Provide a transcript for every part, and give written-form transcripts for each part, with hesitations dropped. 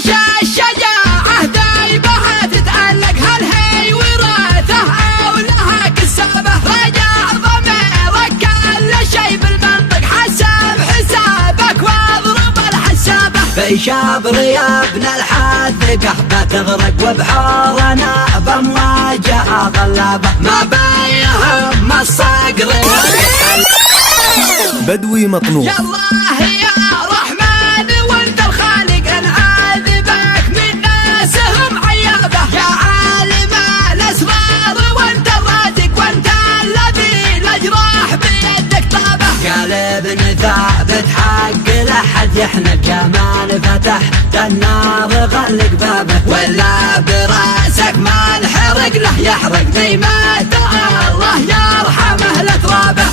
هيش الشجاعة دايبها تتألق هالهي وراثها ولها كسابة رجع ضميرك كل شي بالمنطق حسب حسابك واضرب الحسابة في شابر يا ابن الحاذقة بتغرق وبحورنا بمواجهة غلابة ما بيهم الصقر بدوي مطنوب. يا الله يا رحمن وانت الخالق نعاذبك من ناسهم عيابه يا عالم الاسرار وانت الرازق وانت الذي الاجراح بيدك طابه قلبنا ثابت حق لحد يحنى كمان فتحت النار غلق بابه ولا براسك ما انحرق له يحرق زي ما الله يرحمه لترابه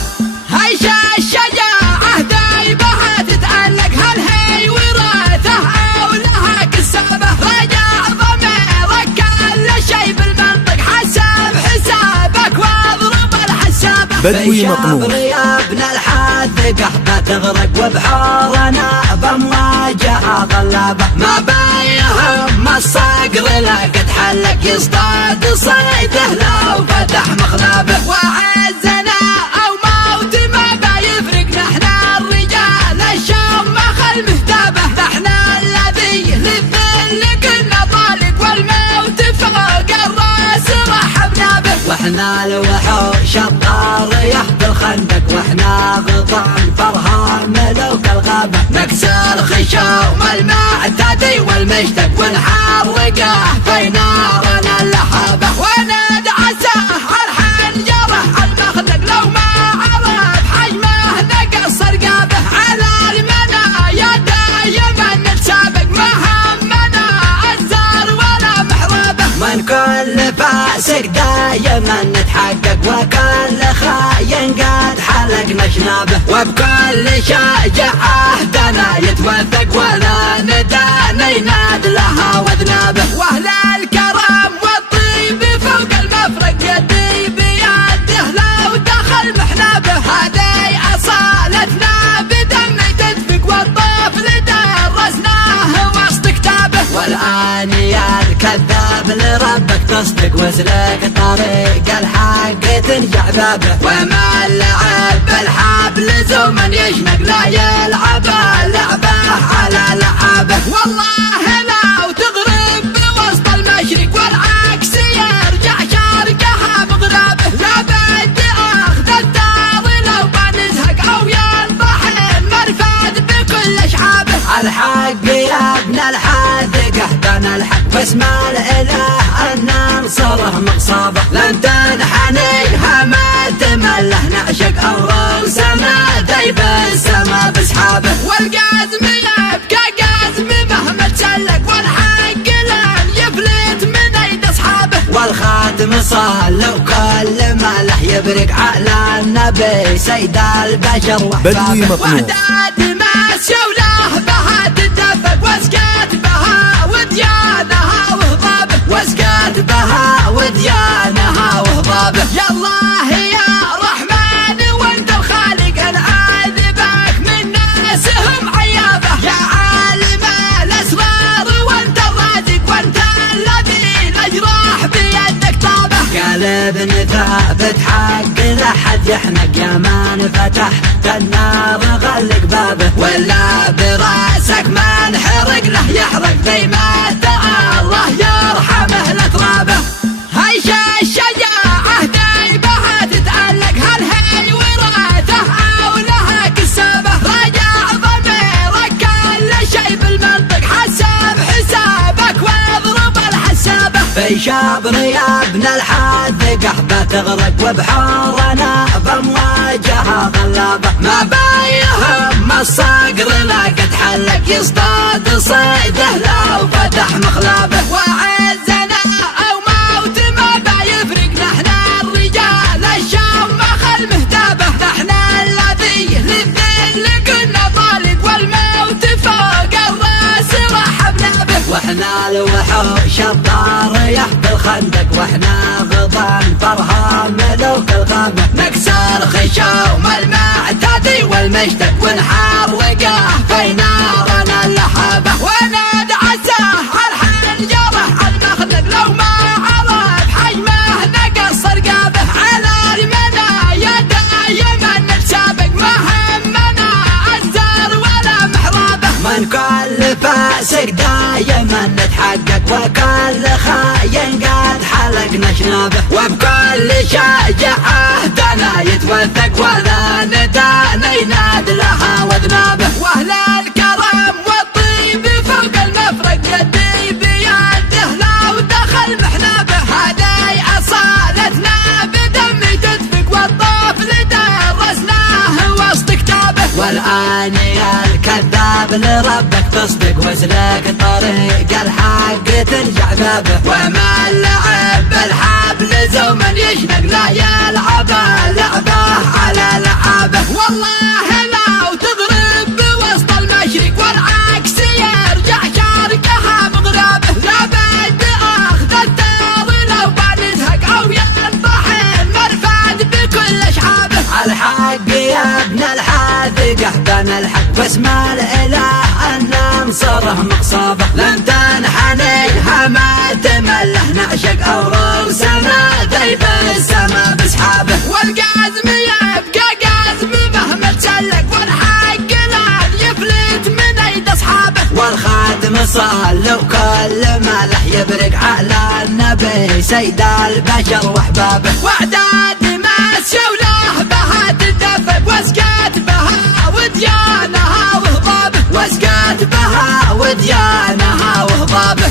هيش الشجاعة دايبها تتألق هالهي وراثها ولها كسابة رجع ضميرك كل شي بالمنطق حسب حسابك واضرب الحسابة بدوي مطنوب. يا ابن الحاذقة بتغرق وبحورنا بمواجهة غلابة ما بيهم الصقر لقد حلك يصطاد صيده لو فتح مخلابه وعزنا او موت ما بيفرق نحنا الرجال الشمخ المهتابة نحنا الذي للذل كنا طالق والموت فوق الراس رحبنا به واحنا الوحوش الطارية بالخندق واحنا غضان فرها ملوك الغابة نكسر خشوم المعتدي والمشتق ونحرقه في نارنا اللحابة وندعسه الحنجرة المخنق لو ما عرف حجمه نقص رقابه على المنايا دايما نتسابق ما همنا الزار ولا محرابه من كل فاسق دايما نتحقق وكل خاين قد حلقنا شنابه وبكل شجاعة دنا يتوثق ولا ندانا يناد لها وذنابه واهل الكرم والطيب فوق المفرق يدي بيده لو دخل محنابه هذه اصالتنا بدم تدفق والطفل درسناه وسط كتابه والآن يا الكذاب لربك تصدق واسلك طريق الحق تنجح بابه وما اللعب بالحبل زمن يشنق لا يلعب لعبه على لعبه والله لو تغرب بوسط المشرق والعكس يرجع شرقها بغرابه لا بد اخذ الدار لو بنزهق او ينضحن مرفد بكل اشعابه الحق يا ابن الحاذقة بنى الحق باسم الاله ان ننصره مقصابه لن تنحنيها ما تمله نعشق امر سما ديب السما بسحابه والقازم يبكى قازم مهما تسلك والحق لن يفلت من ايد اصحابه والخاتم صال وكل ما له يبرق على النبي سيد البشر بدوي وحبابه مطنوب. وحدات ما شوله بها تتدفق وسقت بها وديانها وهضابه وسقت بها وديانها وهضابه يا الله يا رحمن وانت الخالق نعاذبك من ناسهم عيابه يا عالم الاسرار وانت الرازق وانت الذي الاجراح بيدك طابه قلبنا ثابت حق لحد يحنق يا من فتحت النار غلق بابه ولا براسك ما انحرق له يحرق زي ما الله يرحمه لترابه هيش الشجاعة دايبها تتألق هالهي وراثها ولها كسابة رجع ضميرك كل شي بالمنطق حسب حسابك واضرب الحسابة في شابر يا ابن الحاذقة بتغرق وبحورنا بمواجهة غلابة ما بيهم الصقر لقد حلك يصطاد صيده لو فتح مخلابه وعزنا او موت ما بيفرق نحنا الرجال الشمخ المهتابه نحنا الذي للذل كنا طالق والموت فوق الراس رحبنا به واحنا الوحوش الطارية بالخندق واحنا غضان فرها ملوك الغابة نكسر خشوم المعتدي والمشتق ونحرقه في نارنا اللحابة وندعسه الفاسق دايما نتحقق، وكل خاين قد حلقنا شنابه، وبكل شجاعة دانا يتوثق، ولا ندانا يناد لها وذنابه. واهل الكرم والطيب فوق المفرق يدي بيده لو دخل محنابه، هذي اصالتنا بدمي تدفق، والطفل درسناه وسط كتابه. والآن يا الكذاب لربك تصدق، واسلك طريق الحق ترجع بابه، ومن لعب بالحبل زوما يشنق لا يلعب لعبه على لعابه. والله لو تضرب بوسط المشرق والعكس يرجع شارقها مغربه، لا بد اخذ الثار لو بنزهق او ينطحن مرفد بكل اشعابه. الحق يا ابن الحاذق احبن الحق، واسم الاله ان ننصره مقصابه، لن تنحني ما تمله نعشق اوروسنا ذيب السما بسحابه. والقازم يبقى قازم مهما تسلق، والحق لا يفلت من ايد اصحابه. والخاتم صال وكل ما له يبرق على النبي سيد البشر واحبابه. واعداد ما سوله بها تدفق، واسقات بها وديانها وهضابه، واسقات بها وديانها وهضابه.